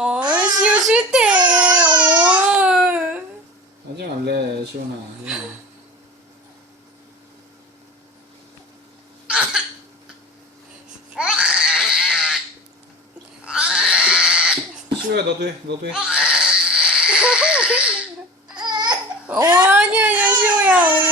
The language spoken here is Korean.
시우 싫대. 하지 말래, 시원아. 시우야, 너도 해, 너도 해. 아니야, 시우야.